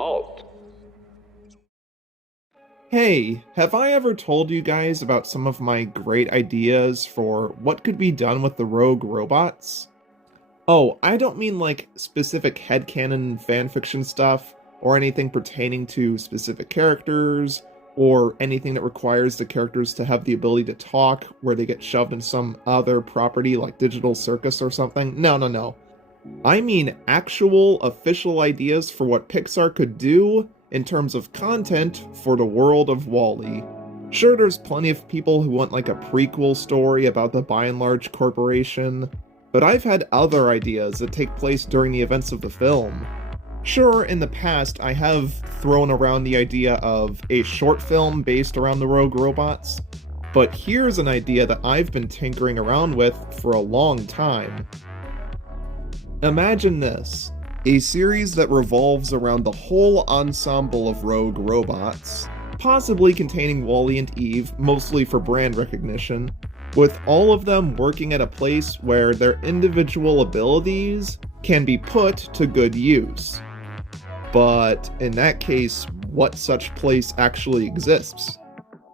Halt. Hey, have I ever told you guys about some of my great ideas for what could be done with the rogue robots? Oh, I don't mean like specific headcanon fanfiction stuff, or anything pertaining to specific characters, or anything that requires the characters to have the ability to talk, where they get shoved in some other property like Digital Circus or something. No. I mean actual official ideas for what Pixar could do in terms of content for the world of WALL-E. Sure, there's plenty of people who want like a prequel story about the by and large corporation, but I've had other ideas that take place during the events of the film. Sure, in the past I have thrown around the idea of a short film based around the rogue robots, but here's an idea that I've been tinkering around with for a long time. Imagine this, a series that revolves around the whole ensemble of rogue robots, possibly containing Wall-E and Eve, mostly for brand recognition, with all of them working at a place where their individual abilities can be put to good use. But in that case, what such place actually exists?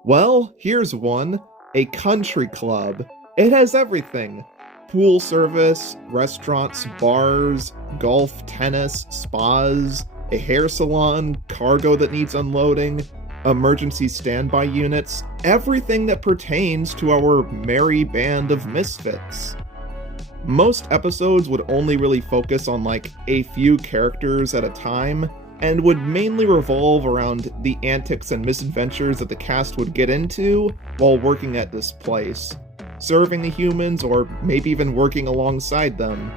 Well, here's one, a country club. It has everything. Pool service, restaurants, bars, golf, tennis, spas, a hair salon, cargo that needs unloading, emergency standby units, everything that pertains to our merry band of misfits. Most episodes would only really focus on like a few characters at a time, and would mainly revolve around the antics and misadventures that the cast would get into while working at this place, serving the humans or maybe even working alongside them.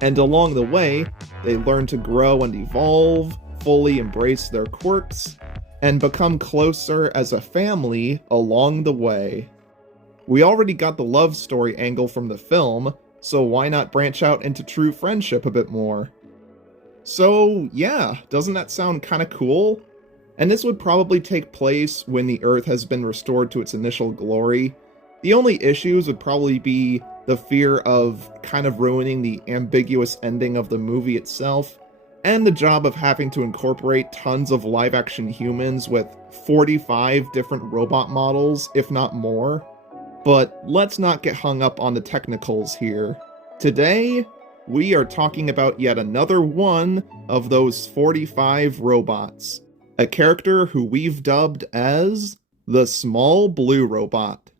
And along the way, they learn to grow and evolve, fully embrace their quirks, and become closer as a family along the way. We already got the love story angle from the film, so why not branch out into true friendship a bit more? So yeah, doesn't that sound kinda cool? And this would probably take place when the Earth has been restored to its initial glory. The only issues would probably be the fear of kind of ruining the ambiguous ending of the movie itself, and the job of having to incorporate tons of live-action humans with 45 different robot models, if not more. But let's not get hung up on the technicals here. Today, we are talking about yet another one of those 45 robots. A character who we've dubbed as the Small Blue Robot.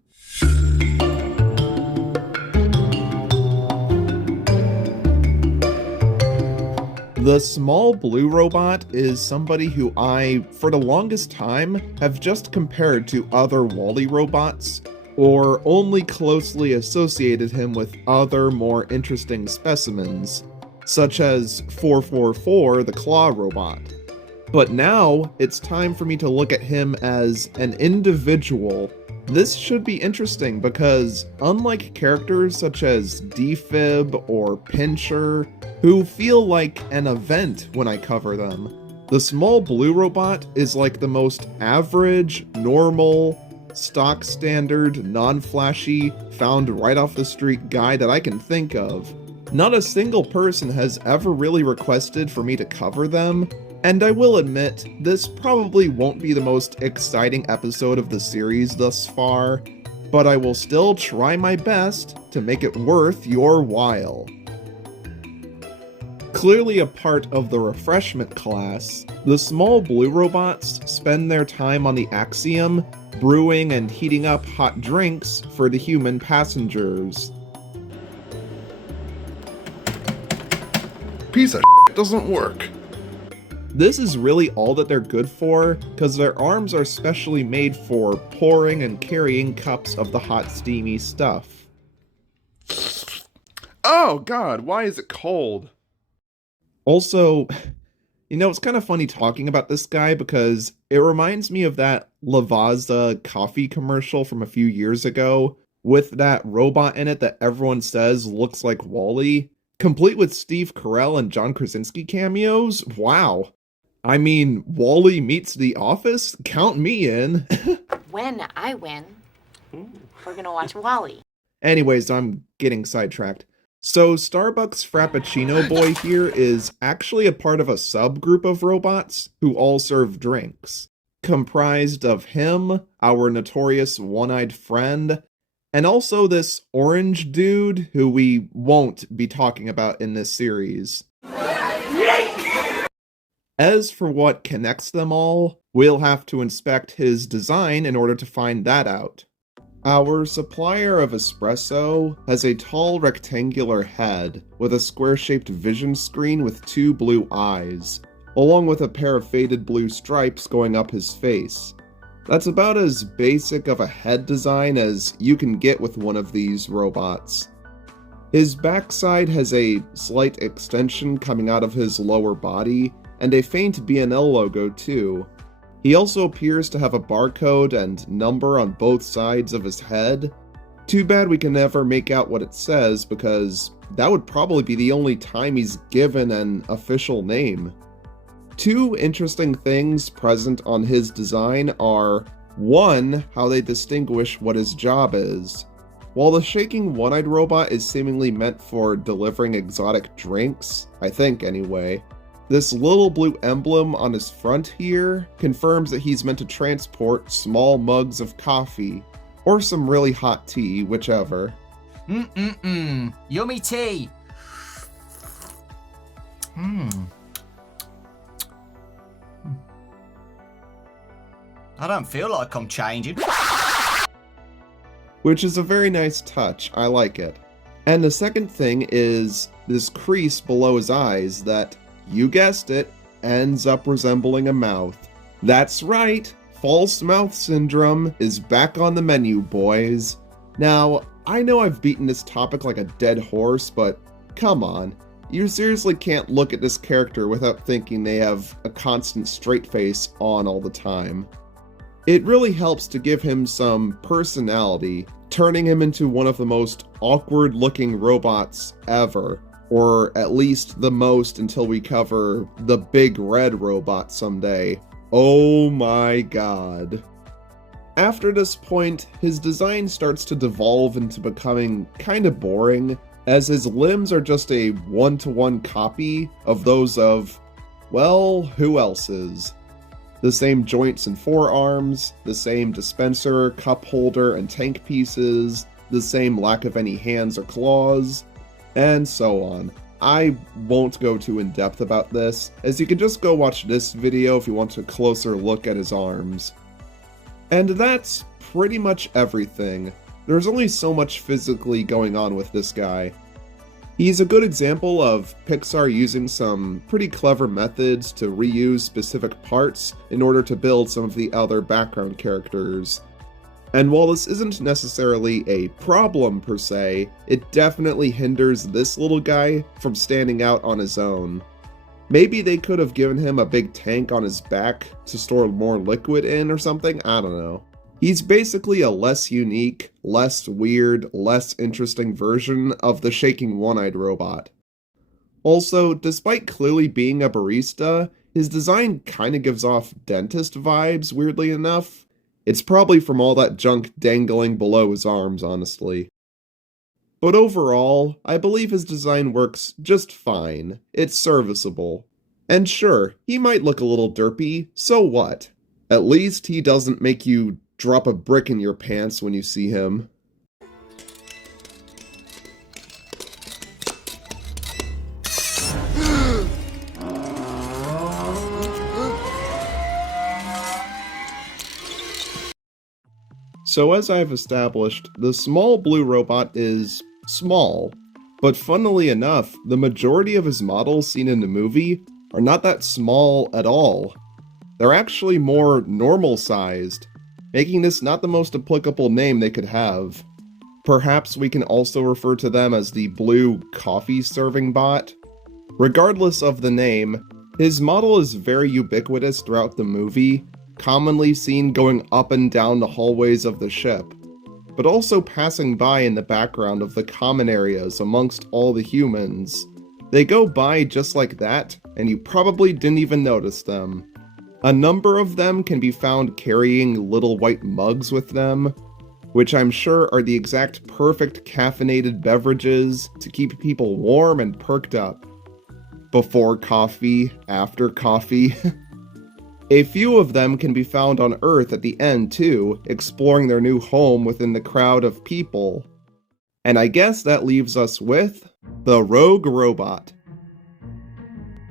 The Small Blue Robot is somebody who I, for the longest time, have just compared to other WALL-E robots, or only closely associated him with other more interesting specimens, such as 444, the Claw Robot. But now, it's time for me to look at him as an individual. This should be interesting because, unlike characters such as Defib or Pincher, who feel like an event when I cover them, the Small Blue Robot is like the most average, normal, stock standard, non-flashy, found right off the street guy that I can think of. Not a single person has ever really requested for me to cover them, and I will admit, this probably won't be the most exciting episode of the series thus far, but I will still try my best to make it worth your while. Clearly a part of the refreshment class, the Small Blue Robots spend their time on the Axiom, brewing and heating up hot drinks for the human passengers. Piece of shit doesn't work. This is really all that they're good for, because their arms are specially made for pouring and carrying cups of the hot steamy stuff. Oh god, why is it cold? Also, it's kind of funny talking about this guy because it reminds me of that Lavazza coffee commercial from a few years ago, with that robot in it that everyone says looks like WALL-E, complete with Steve Carell and John Krasinski cameos. Wow. I mean, WALL-E meets The Office? Count me in. When I win, we're gonna watch Wall-E. Anyways, I'm getting sidetracked. So Starbucks Frappuccino Boy here is actually a part of a subgroup of robots who all serve drinks, comprised of him, our notorious one-eyed friend, and also this orange dude who we won't be talking about in this series. As for what connects them all, we'll have to inspect his design in order to find that out. Our supplier of espresso has a tall rectangular head with a square-shaped vision screen with 2 blue eyes, along with a pair of faded blue stripes going up his face. That's about as basic of a head design as you can get with one of these robots. His backside has a slight extension coming out of his lower body, and a faint B&L logo too. He also appears to have a barcode and number on both sides of his head. Too bad we can never make out what it says, because that would probably be the only time he's given an official name. 2 interesting things present on his design are, 1, how they distinguish what his job is. While the shaking one-eyed robot is seemingly meant for delivering exotic drinks, I think anyway, this little blue emblem on his front here confirms that he's meant to transport small mugs of coffee, or some really hot tea, whichever. Yummy tea! I don't feel like I'm changing. Which is a very nice touch, I like it. And the second thing is this crease below his eyes that, you guessed it, ends up resembling a mouth. That's right, false mouth syndrome is back on the menu, boys. Now, I know I've beaten this topic like a dead horse, but come on, you seriously can't look at this character without thinking they have a constant straight face on all the time. It really helps to give him some personality, turning him into one of the most awkward-looking robots ever. Or at least the most until we cover the big red robot someday. Oh my god. After this point, his design starts to devolve into becoming kinda boring, as his limbs are just a one-to-one copy of those of, well, who else's? The same joints and forearms, the same dispenser, cup holder, and tank pieces, the same lack of any hands or claws, and so on. I won't go too in-depth about this, as you can just go watch this video if you want a closer look at his arms. And that's pretty much everything. There's only so much physically going on with this guy. He's a good example of Pixar using some pretty clever methods to reuse specific parts in order to build some of the other background characters. And while this isn't necessarily a problem per se, it definitely hinders this little guy from standing out on his own. Maybe they could have given him a big tank on his back to store more liquid in or something, I don't know. He's basically a less unique, less weird, less interesting version of the shaking one-eyed robot. Also, despite clearly being a barista, his design kinda gives off dentist vibes, weirdly enough. It's probably from all that junk dangling below his arms, honestly. But overall, I believe his design works just fine. It's serviceable. And sure, he might look a little derpy, so what? At least he doesn't make you drop a brick in your pants when you see him. So as I've established, the small blue robot is small, but funnily enough, the majority of his models seen in the movie are not that small at all. They're actually more normal-sized, making this not the most applicable name they could have. Perhaps we can also refer to them as the blue coffee-serving bot. Regardless of the name, his model is very ubiquitous throughout the movie, commonly seen going up and down the hallways of the ship, but also passing by in the background of the common areas amongst all the humans. They go by just like that, and you probably didn't even notice them. A number of them can be found carrying little white mugs with them, which I'm sure are the exact perfect caffeinated beverages to keep people warm and perked up. Before coffee, after coffee. A few of them can be found on Earth at the end too, exploring their new home within the crowd of people. And I guess that leaves us with the Rogue Robot.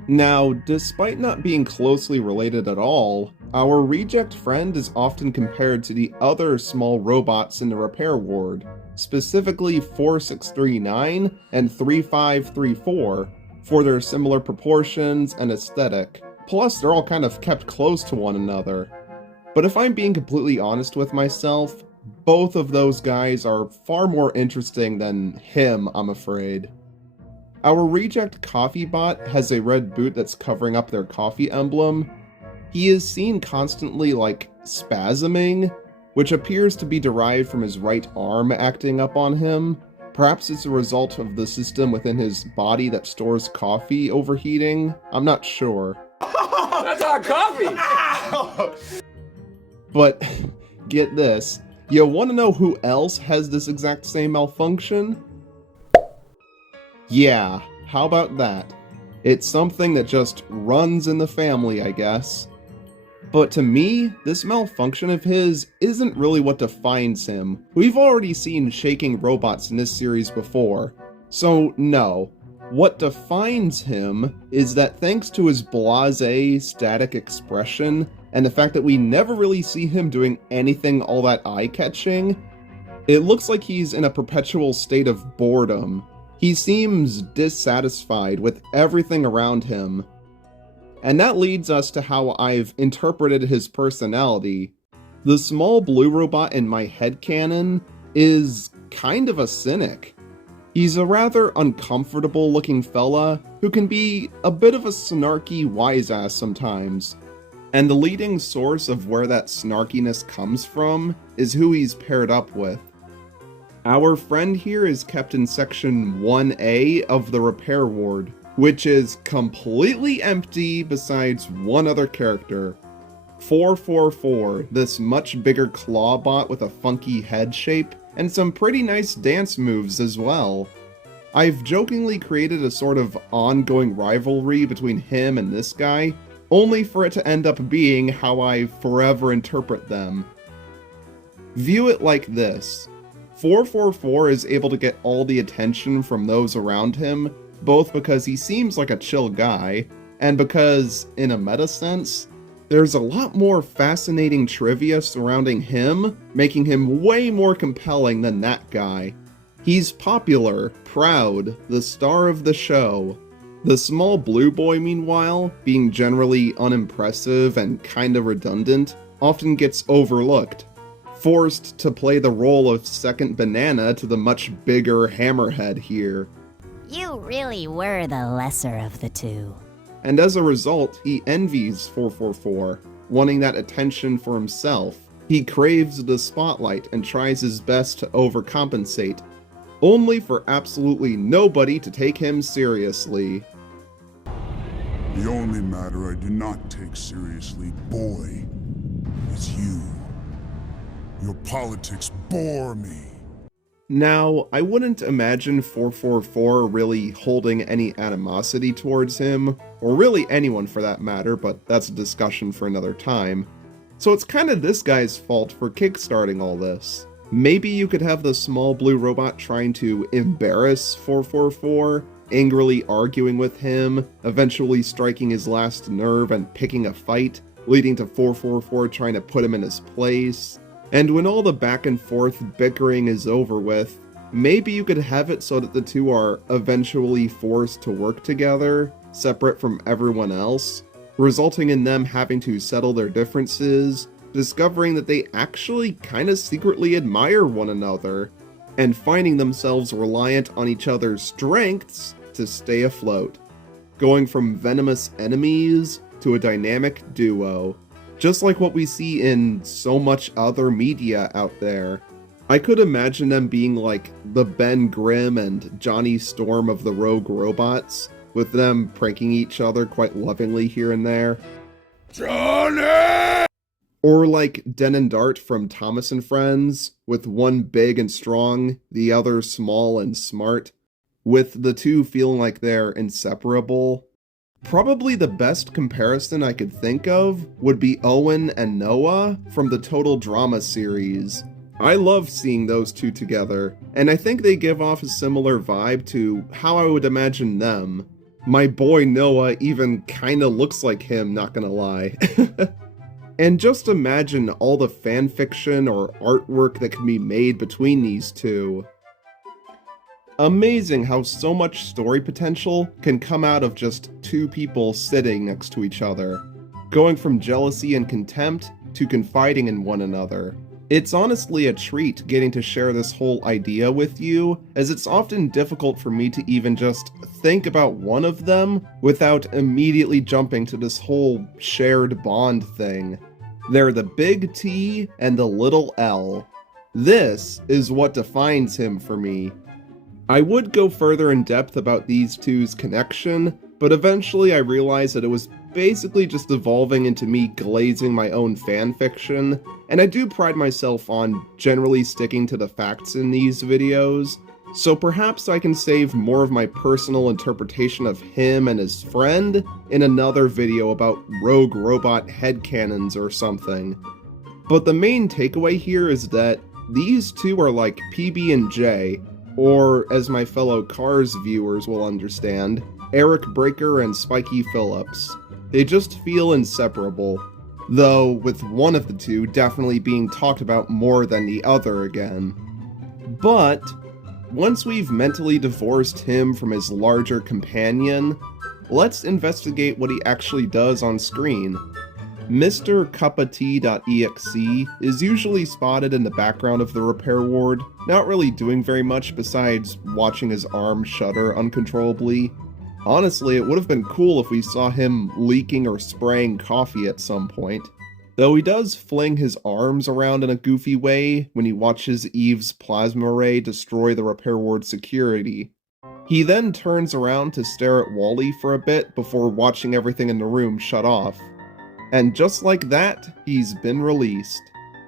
Now, despite not being closely related at all, our reject friend is often compared to the other small robots in the repair ward, specifically 4639 and 3534, for their similar proportions and aesthetic. Plus, they're all kind of kept close to one another. But if I'm being completely honest with myself, both of those guys are far more interesting than him, I'm afraid. Our reject coffee bot has a red boot that's covering up their coffee emblem. He is seen constantly, spasming, which appears to be derived from his right arm acting up on him. Perhaps it's a result of the system within his body that stores coffee overheating. I'm not sure. That's our coffee! But, get this. You want to know who else has this exact same malfunction? Yeah, how about that? It's something that just runs in the family, I guess. But to me, this malfunction of his isn't really what defines him. We've already seen shaking robots in this series before. So no, what defines him is that thanks to his blasé, static expression, and the fact that we never really see him doing anything all that eye-catching, it looks like he's in a perpetual state of boredom. He seems dissatisfied with everything around him. And that leads us to how I've interpreted his personality. The small blue robot in my headcanon is kind of a cynic. He's a rather uncomfortable looking fella who can be a bit of a snarky wise-ass sometimes. And the leading source of where that snarkiness comes from is who he's paired up with. Our friend here is kept in section 1A of the repair ward, which is completely empty besides one other character. 444, this much bigger claw bot with a funky head shape, and some pretty nice dance moves as well. I've jokingly created a sort of ongoing rivalry between him and this guy, only for it to end up being how I forever interpret them. View it like this. 444 is able to get all the attention from those around him, both because he seems like a chill guy, and because, in a meta sense, there's a lot more fascinating trivia surrounding him, making him way more compelling than that guy. He's popular, proud, the star of the show. The small blue boy, meanwhile, being generally unimpressive and kinda redundant, often gets overlooked, forced to play the role of second banana to the much bigger hammerhead here. You really were the lesser of the two. And as a result, he envies 444, wanting that attention for himself. He craves the spotlight and tries his best to overcompensate, only for absolutely nobody to take him seriously. The only matter I do not take seriously, boy, is you. Your politics bore me. Now, I wouldn't imagine 444 really holding any animosity towards him, or really anyone for that matter, but that's a discussion for another time. So it's kinda this guy's fault for kickstarting all this. Maybe you could have the small blue robot trying to embarrass 444, angrily arguing with him, eventually striking his last nerve and picking a fight, leading to 444 trying to put him in his place. And when all the back and forth bickering is over with, maybe you could have it so that the two are eventually forced to work together, separate from everyone else, resulting in them having to settle their differences, discovering that they actually kinda secretly admire one another, and finding themselves reliant on each other's strengths to stay afloat, going from venomous enemies to a dynamic duo. Just like what we see in so much other media out there. I could imagine them being like the Ben Grimm and Johnny Storm of the Rogue Robots, with them pranking each other quite lovingly here and there. Johnny! Or like Den and Dart from Thomas and Friends, with one big and strong, the other small and smart, with the two feeling like they're inseparable. Probably the best comparison I could think of would be Owen and Noah from the Total Drama series. I love seeing those two together, and I think they give off a similar vibe to how I would imagine them. My boy Noah even kinda looks like him, not gonna lie. And just imagine all the fanfiction or artwork that can be made between these two. Amazing how so much story potential can come out of just two people sitting next to each other, going from jealousy and contempt to confiding in one another. It's honestly a treat getting to share this whole idea with you, as it's often difficult for me to even just think about one of them without immediately jumping to this whole shared bond thing. They're the big T and the little L. This is what defines him for me. I would go further in depth about these two's connection, but eventually I realized that it was basically just evolving into me glazing my own fanfiction, and I do pride myself on generally sticking to the facts in these videos, so perhaps I can save more of my personal interpretation of him and his friend in another video about rogue robot headcanons or something. But the main takeaway here is that these two are like PB&J, or as my fellow Cars viewers will understand, Eric Breaker and Spiky Phillips. They just feel inseparable, though with one of the two definitely being talked about more than the other again. But once we've mentally divorced him from his larger companion, let's investigate what he actually does on screen. Mr. cuppa.exe is usually spotted in the background of the repair ward, not really doing very much besides watching his arm shudder uncontrollably. Honestly, it would have been cool if we saw him leaking or spraying coffee at some point. Though he does fling his arms around in a goofy way when he watches Eve's plasma ray destroy the repair ward security. He then turns around to stare at Wally for a bit before watching everything in the room shut off. And just like that, he's been released.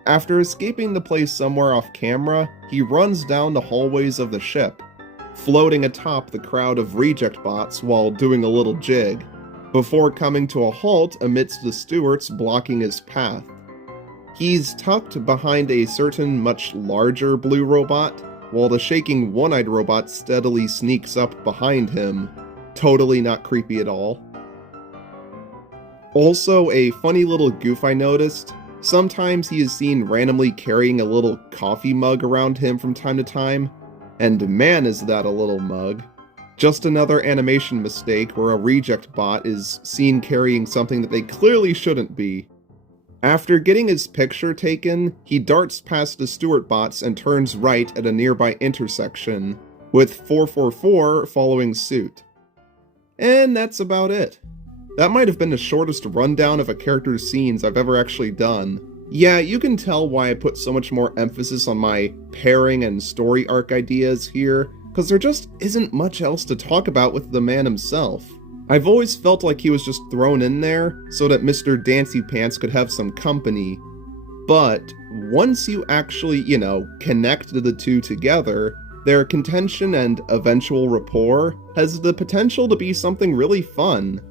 After escaping the place somewhere off camera, he runs down the hallways of the ship, floating atop the crowd of reject bots while doing a little jig, before coming to a halt amidst the stewards blocking his path. He's tucked behind a certain much larger blue robot, while the shaking one-eyed robot steadily sneaks up behind him. Totally not creepy at all. Also, a funny little goof I noticed, sometimes he is seen randomly carrying a little coffee mug around him from time to time, and man is that a little mug. Just another animation mistake where a reject bot is seen carrying something that they clearly shouldn't be. After getting his picture taken, he darts past the steward bots and turns right at a nearby intersection, with 444 following suit. And that's about it. That might have been the shortest rundown of a character's scenes I've ever actually done. Yeah, you can tell why I put so much more emphasis on my pairing and story arc ideas here, because there just isn't much else to talk about with the man himself. I've always felt like he was just thrown in there so that Mr. Dancy Pants could have some company. But once you actually, connect the two together, their contention and eventual rapport has the potential to be something really fun.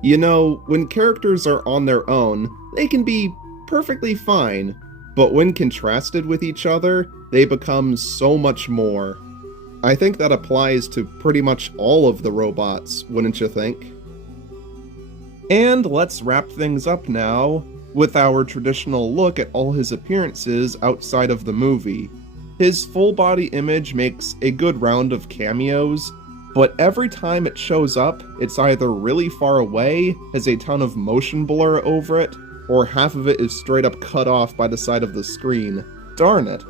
When characters are on their own, they can be perfectly fine, but when contrasted with each other, they become so much more. I think that applies to pretty much all of the robots, wouldn't you think? And let's wrap things up now with our traditional look at all his appearances outside of the movie. His full body image makes a good round of cameos, but every time it shows up, it's either really far away, has a ton of motion blur over it, or half of it is straight up cut off by the side of the screen. Darn it.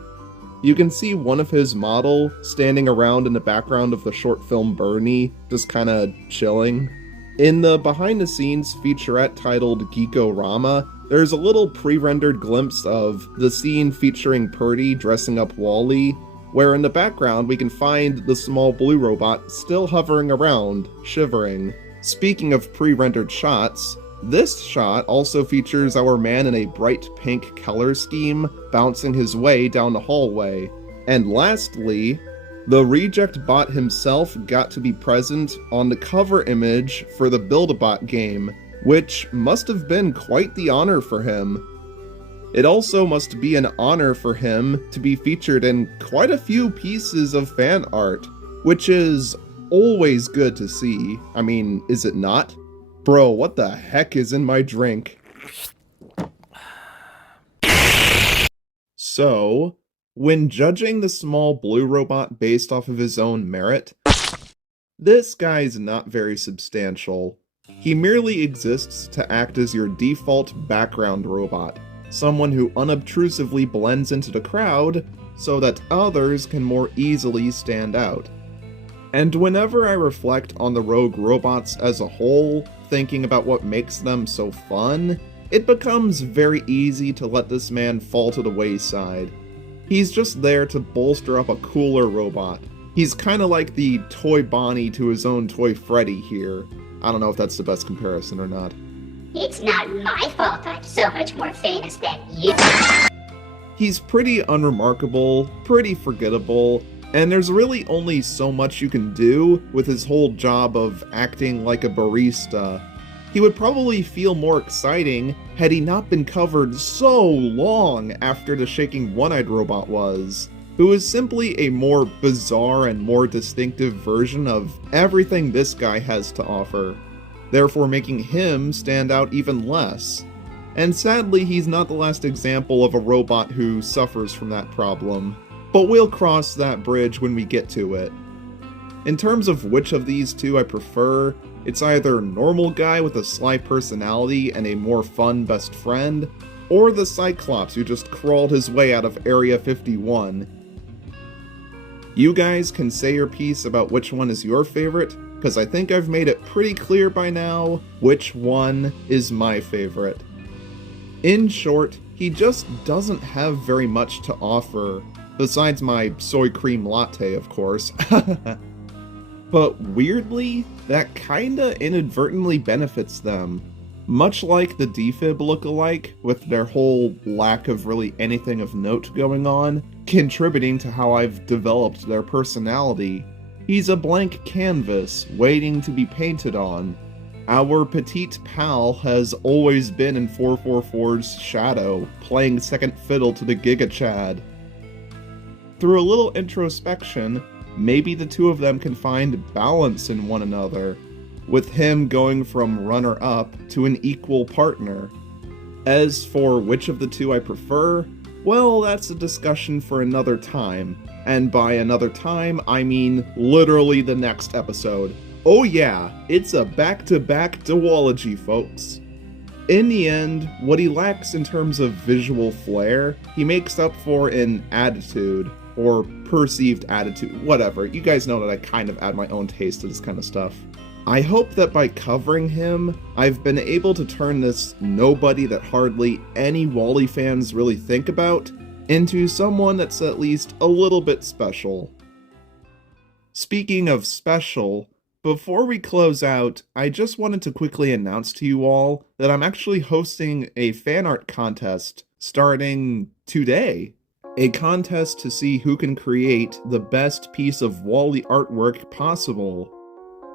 You can see one of his model standing around in the background of the short film Bernie, just kinda chilling. In the behind-the-scenes featurette titled Geekorama, there's a little pre-rendered glimpse of the scene featuring Purdy dressing up Wally, where in the background we can find the small blue robot still hovering around, shivering. Speaking of pre-rendered shots, This shot also features our man in a bright pink color scheme, bouncing his way down the hallway. And lastly, the reject bot himself got to be present on the cover image for the Build-A-Bot game, which must have been quite the honor for him. It also must be an honor for him to be featured in quite a few pieces of fan art, which is always good to see. I mean, is it not? Bro, what the heck is in my drink? So, when judging the small blue robot based off of his own merit, this guy's not very substantial. He merely exists to act as your default background robot, someone who unobtrusively blends into the crowd so that others can more easily stand out. And whenever I reflect on the rogue robots as a whole, thinking about what makes them so fun, it becomes very easy to let this man fall to the wayside. He's just there to bolster up a cooler robot. He's kinda like the Toy Bonnie to his own Toy Freddy here. I don't know if that's the best comparison or not. It's not my fault I'm so much more famous than you. He's pretty unremarkable, pretty forgettable, and there's really only so much you can do with his whole job of acting like a barista. He would probably feel more exciting had he not been covered so long after the shaking one-eyed robot was, who is simply a more bizarre and more distinctive version of everything this guy has to offer, therefore making him stand out even less. And sadly, he's not the last example of a robot who suffers from that problem, but we'll cross that bridge when we get to it. In terms of which of these two I prefer, it's either normal guy with a sly personality and a more fun best friend, or the Cyclops who just crawled his way out of Area 51. You guys can say your piece about which one is your favorite, because I think I've made it pretty clear by now which one is my favorite. In short, he just doesn't have very much to offer, besides my soy cream latte, of course. But weirdly, that kinda inadvertently benefits them. Much like the Defib lookalike, with their whole lack of really anything of note going on, contributing to how I've developed their personality. He's a blank canvas, waiting to be painted on. Our petite pal has always been in 444's shadow, playing second fiddle to the Giga Chad. Through a little introspection, maybe the two of them can find balance in one another, with him going from runner-up to an equal partner. As for which of the two I prefer, well, that's a discussion for another time. And by another time, I mean literally the next episode. Oh yeah, it's a back-to-back duology, folks. In the end, what he lacks in terms of visual flair, he makes up for in attitude, or perceived attitude, whatever. You guys know that I kind of add my own taste to this kind of stuff. I hope that by covering him, I've been able to turn this nobody that hardly any Wall-E fans really think about into someone that's at least a little bit special. Speaking of special, before we close out, I just wanted to quickly announce to you all that I'm actually hosting a fan art contest starting today. A contest to see who can create the best piece of Wall-E artwork possible.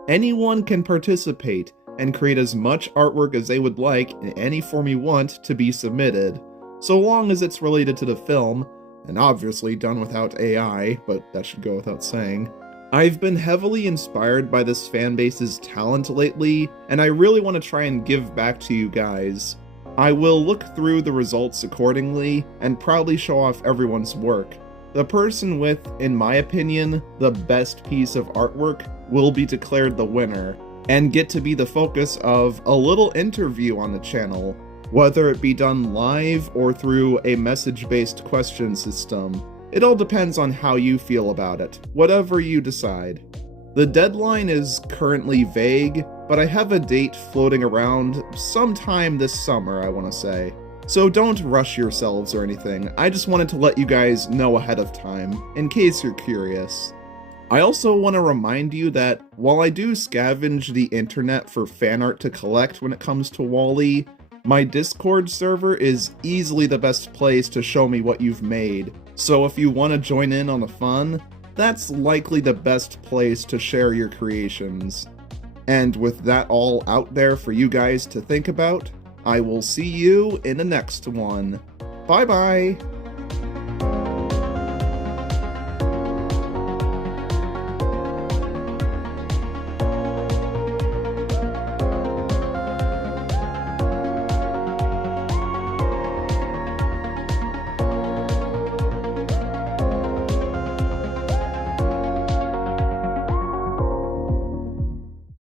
Anyone can participate and create as much artwork as they would like in any form you want to be submitted, so long as it's related to the film, and obviously done without AI, but that should go without saying. I've been heavily inspired by this fanbase's talent lately, and I really want to try and give back to you guys. I will look through the results accordingly, and proudly show off everyone's work. The person with, in my opinion, the best piece of artwork will be declared the winner, and get to be the focus of a little interview on the channel, whether it be done live or through a message-based question system. It all depends on how you feel about it, whatever you decide. The deadline is currently vague, but I have a date floating around sometime this summer, I want to say. So don't rush yourselves or anything, I just wanted to let you guys know ahead of time, in case you're curious. I also want to remind you that while I do scavenge the internet for fan art to collect when it comes to WALL-E, my Discord server is easily the best place to show me what you've made. So if you want to join in on the fun, that's likely the best place to share your creations. And with that all out there for you guys to think about, I will see you in the next one. Bye bye!